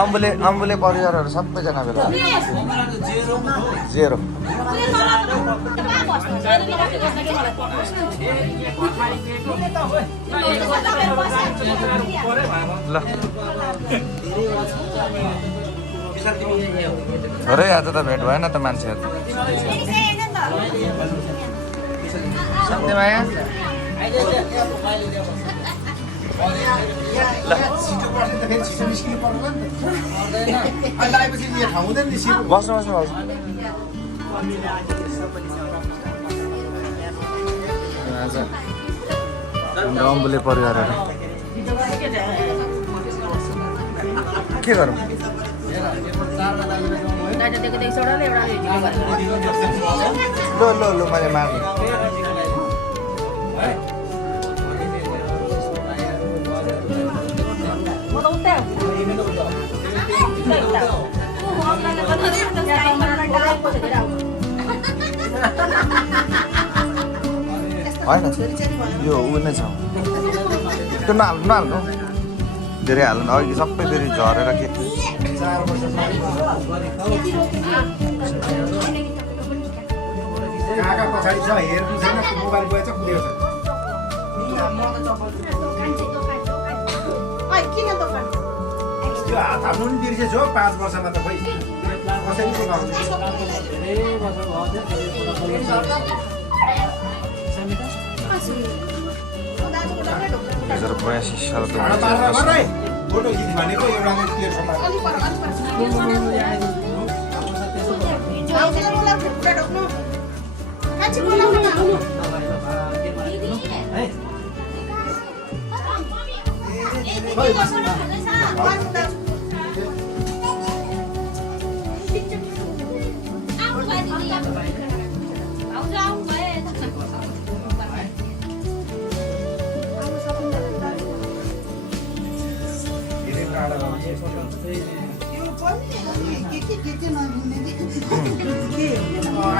अम्बुले परिवारहरू सबैजना भेला 0 ल थोरै आज त भेट भएन त मान्छेहरू सत्यमाया बस्नु अम्बुले परिवारहरू के गरौँ ल मैले मार्ने होइन यो उ नै छ त्यो नहाल्नु धेरै हाल्नु अघि सबै फेरि झरेर के पछाडि छ हेर्नु छैन मोबाइल गएछ कुदेको छ त्यो हात हाल्नु पनि बिर्सेछ हो 5 वर्षमा त खोइ कसरी चाहिँ फोटो खिच भनेको एउटा क्लियर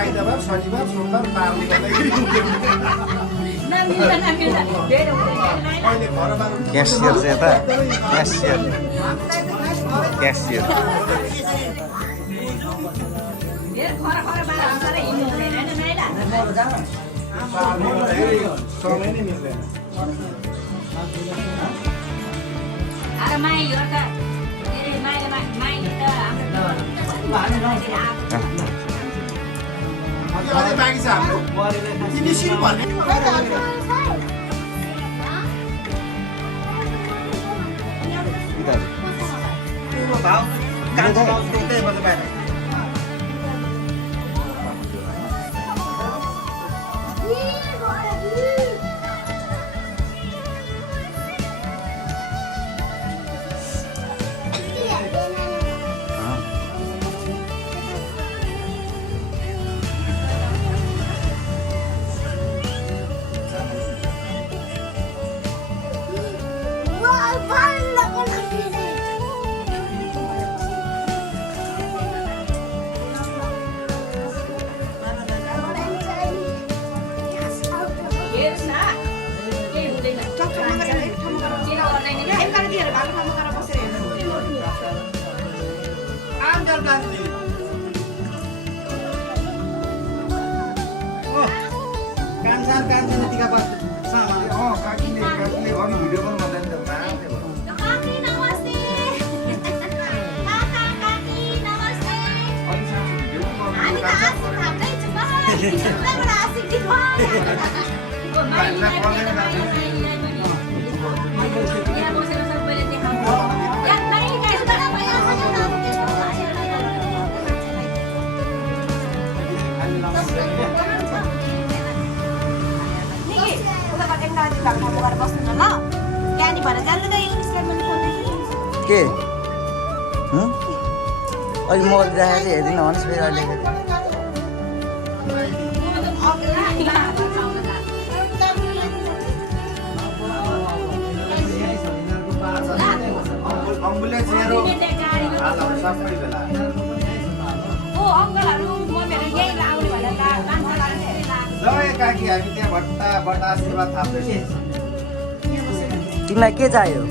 आइतबार शनिबार सोमबार बारले क्यासियर चाहिँ यता क्यासियर अझै बाँकी छ हाम्रो इनिसियल भन्ने भाउ कान्छो भाउ देख्दै बजे बाहिर के अहिले मोबाइल राखेर हेर्दिनँ भन्नुहोस् फेरि अहिले एम्बुलेन्स हेरो सबै बेला ओ अङ्कलहरु म मेरो यही लागि हामी त्यहाँ बट्टा आशीर्वाद थाप्दैछौँ। तिमीलाई के चाहियो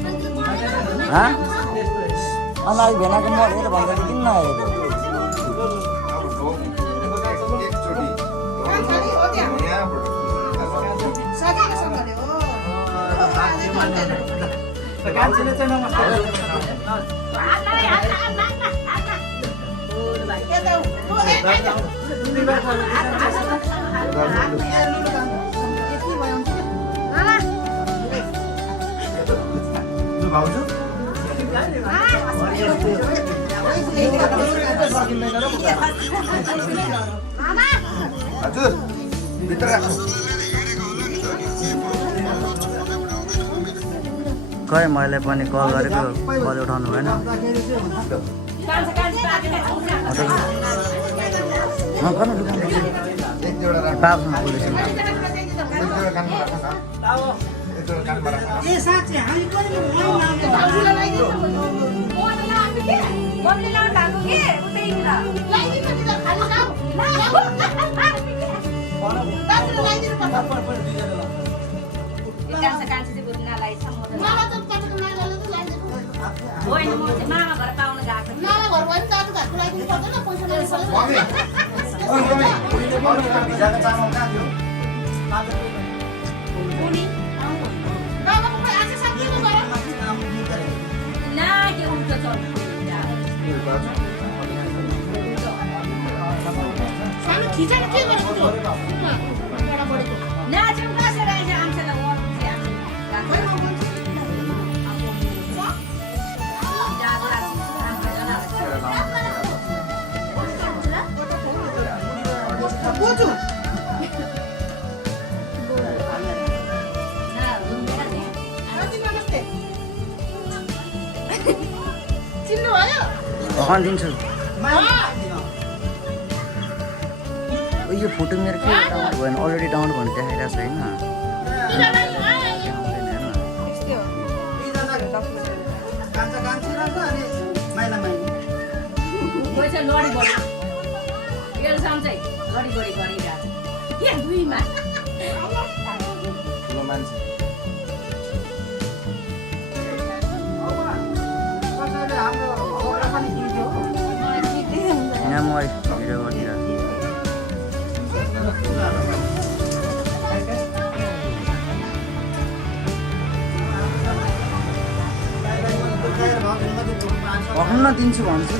अनाज भेनाको मरेर भन्दा किन नआएको कान्छीले चाहिँ नमस्ते भाउजू हजुर भित्र राख्नु खै मैले पनि कल गरेको कल उठाउनु भएन बाबुसँग बोलेको भगवान् दिन्छु यो फोटो मेरो के डाउनलोड भएन अलरेडी डाउनलोड भन्ने देखाइरहेको छैन यहाँ म भिडियो गरिरहेको भन्न दिन्छु भन्छु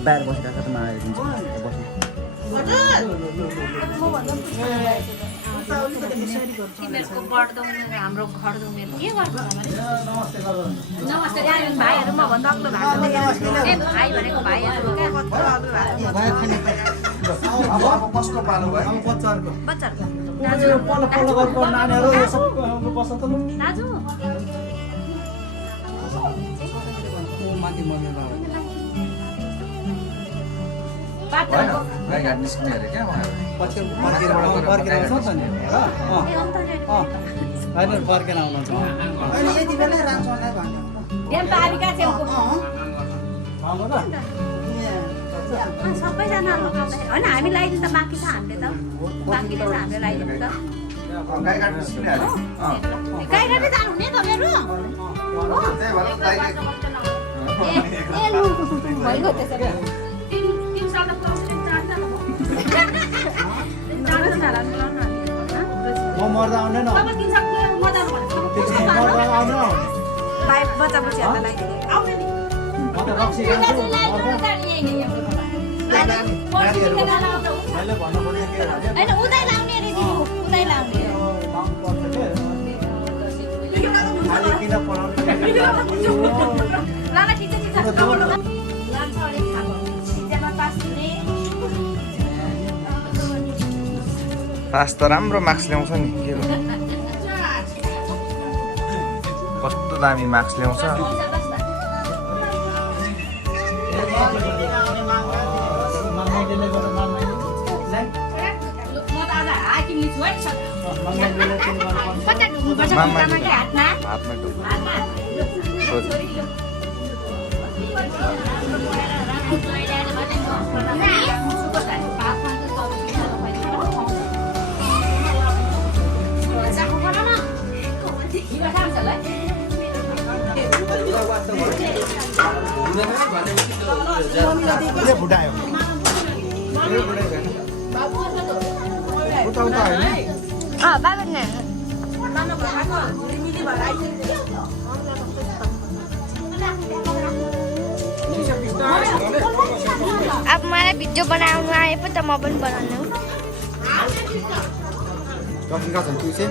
बाहिर बसिरहेको त मलाई दिन्छु तिमीहरूको बढ्दो उमेर हाम्रो घट्दो उमेर के गर्छ नमस्ते भाइहरू म भन्दा अग्लो भाइ भनेको भाइहरू कस्तो पालो भयो बच्चाहरूको दाजु गाई घाट निस्किने अरे क्या फर्केर आउनुहुन्छ सबैजना होइन हामी लगाइदिनु त बाँकी छ हामीले त बाँकीले त हामीले लगाइदिनु त गाई घाट निस्किने अरे गाई गाडी जानुहुने तपाईँहरू त्यही भएर गाई भइगयो त्यसो भए म मर्दा आउने न बच्चा बच्चीहरूलाई लगाइदिने आउने नि होइन उतै लाउने अरे दिदी उतै लाउने लाला ठिक छ लान्छ अलिक खाएको सिजनमा पास हुने पास त राम्रो मार्क्स ल्याउँछ नि के हो कस्तो दामी मार्क्स ल्याउँछ म त आज हाकिम छु है कता ढुक्नुपर्छ खुट्टामा कि हातमा हातमा ढुक्नु हातमा छोरी यो यो फुटायो उता होइन अब मलाई भिडियो बनाउनु आए पो त म पनि बनाउनु दक्षिण कहाँ छ तु चाहिँ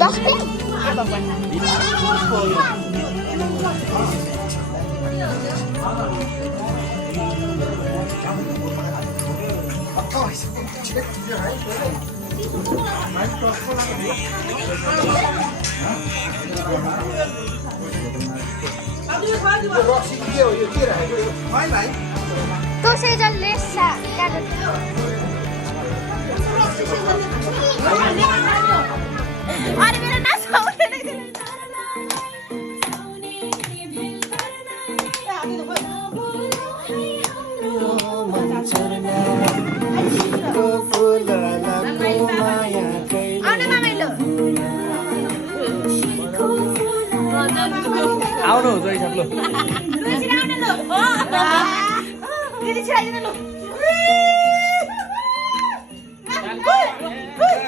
डस्टबिन रक्सी के हो यो के राखेको भाइ भाइ तो सेजलले अरे मेरो नाच आउनु जोइ सक्लो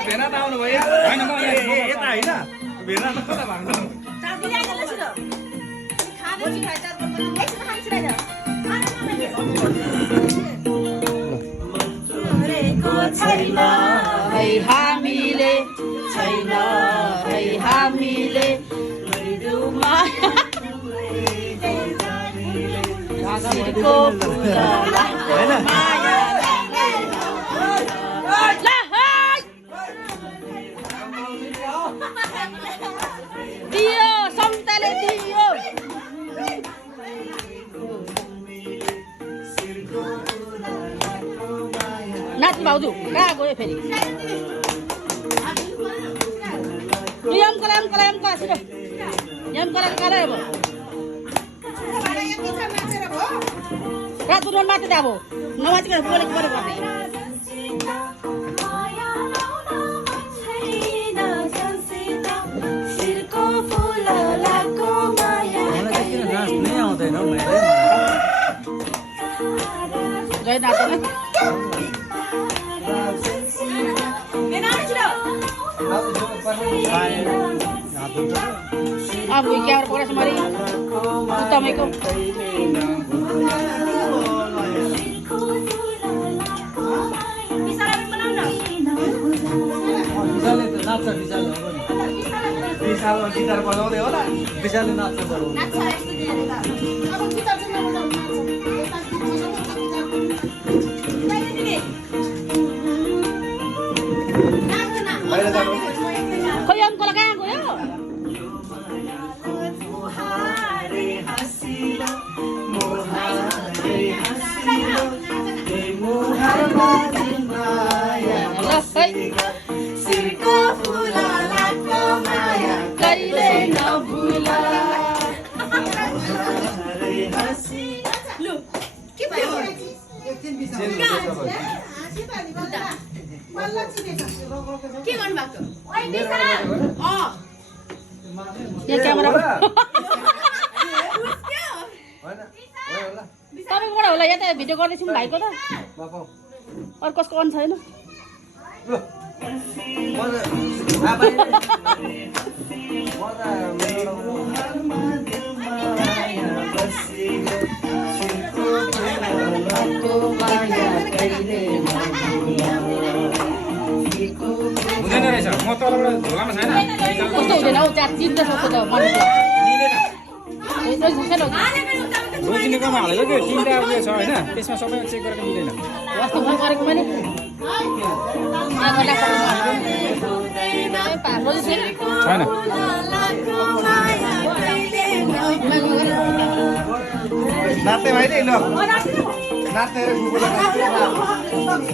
भेना त आउनु भयो हैन म यता हैन भेना त कता भाग्नु छैन है हामीले छैन है हामीले सिरको दियो समताले दियो नाच भाउजू कहाँ गयो फेरि यम कला छिटो यम कला अब रातो रोल मात्रै अब नमाचिकन बोलेको पऱ्यो पर्ने गए नाच्दैन अब क्यामेरा पक्रेछ मरि तपाईँको विशालमा गिटार बजाउँदै होला विशालले नाच्नु पर्यो खोइ अङ्कल कहाँ गयो कहिले नभुला के गर्नु भएको यहाँ क्यामेरा तपाईँकोबाट होला यहाँ त भिडियो गर्दैछौँ भाइको त अरू कसको अन छैन हुँदैन रहेछ म तलबाट झोलामा छैन कस्तो हुँदैन हौ चार चिन्ता सक्छ त मान्छे रोजिनेकोमा हालेको त्यो तिनवटा उयो छ होइन त्यसमा सबै चेक गरेर मिल्दैन वास्तव म गरेको पनि छैन नाच्दै भाइ ल नाच्ने रे कुकुरलाई नाच्ने।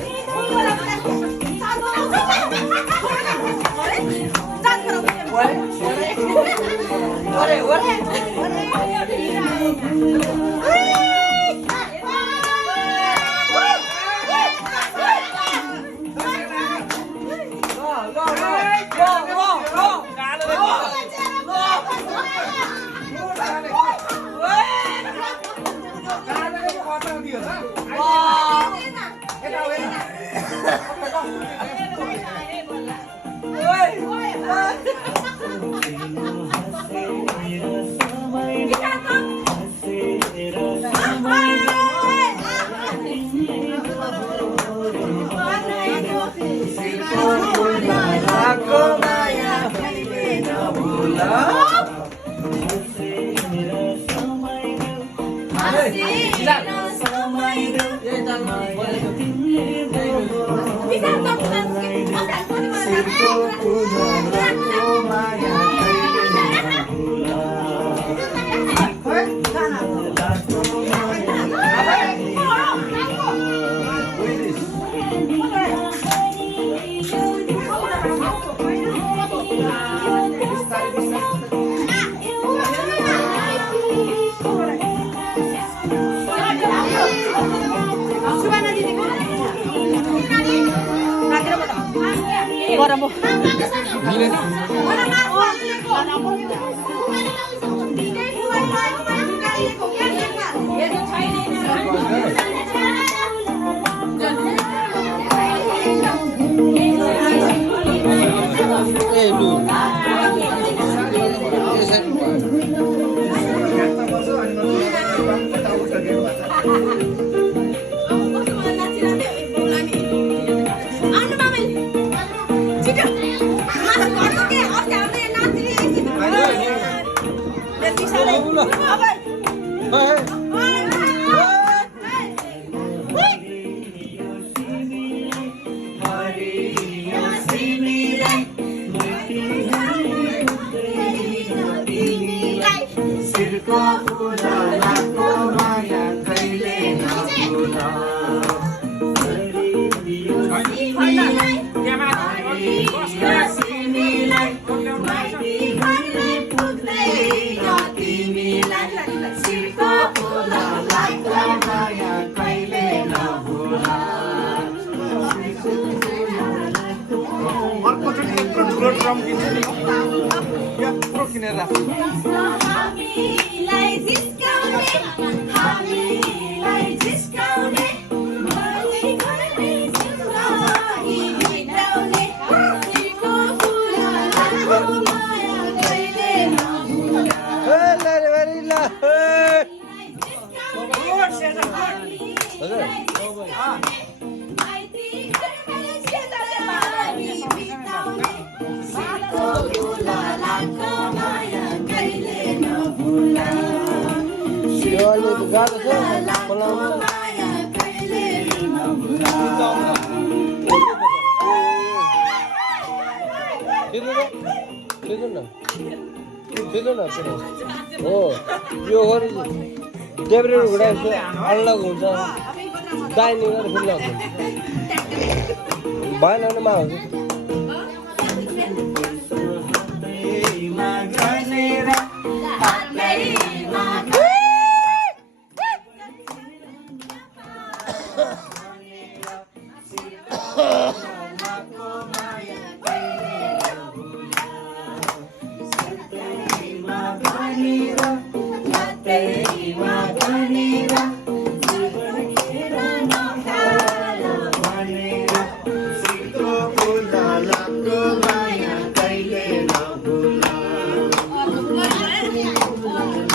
हो यो गरे डेब्रे घुडाएपछि अलग हुन्छ दाहिने गरेर फेरि लग हुन्छ भएन भने मा हुन्छ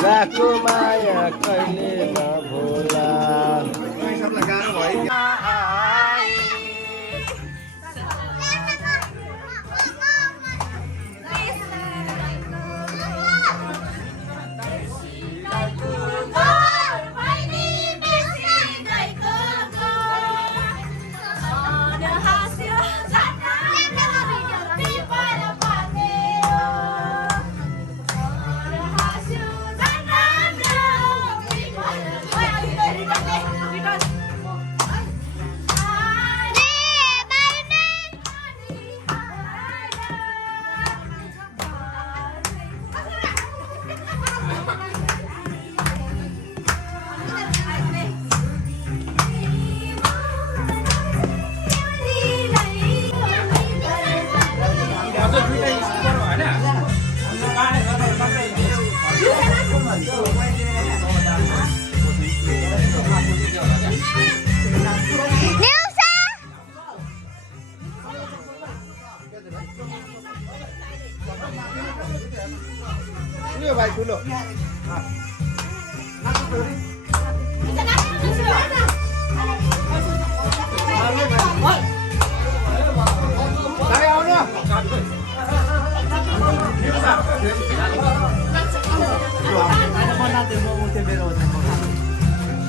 लाखो माया कहिले नभुला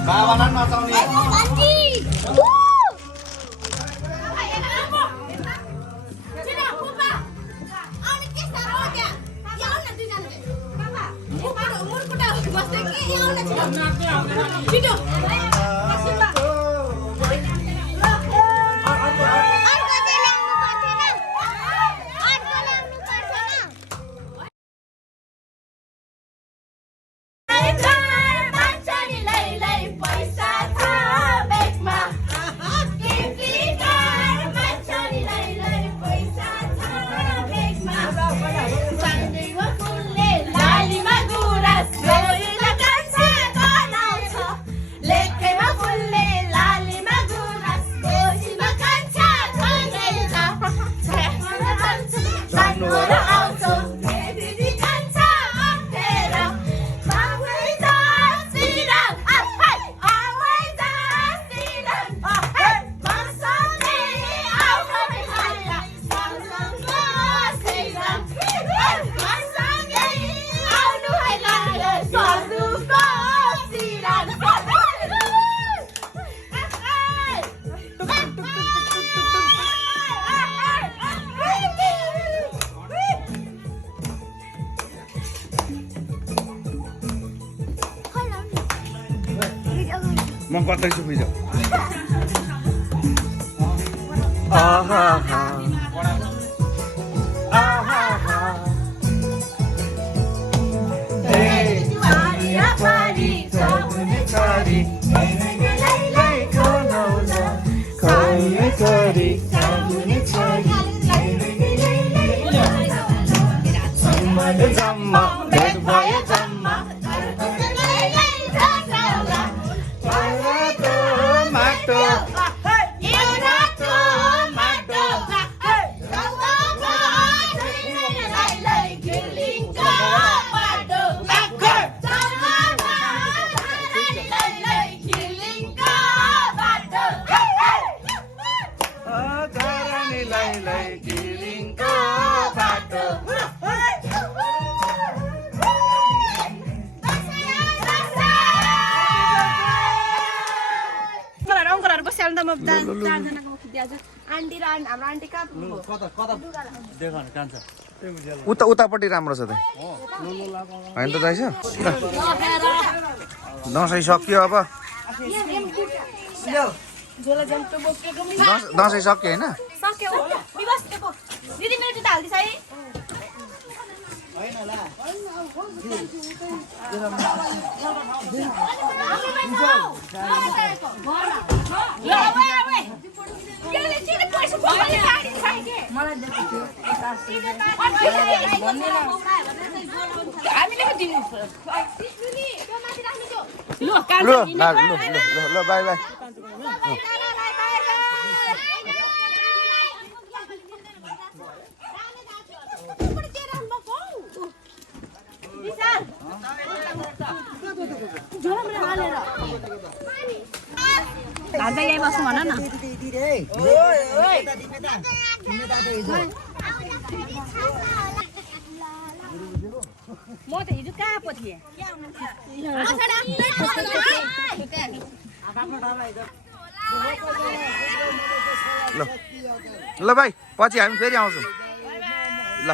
बाबालाई नचाउने म गर्दैछु बुझ्यो उता उतापट्टि राम्रो छ त होइन त दाइस दसैँ सक्यो अब दसैँ सक्यो होइन ल बाई बाई यही बस्नु भन न म त हिजो कहाँ पो थिएँ ल भाइ पछि हामी फेरि आउँछौँ ल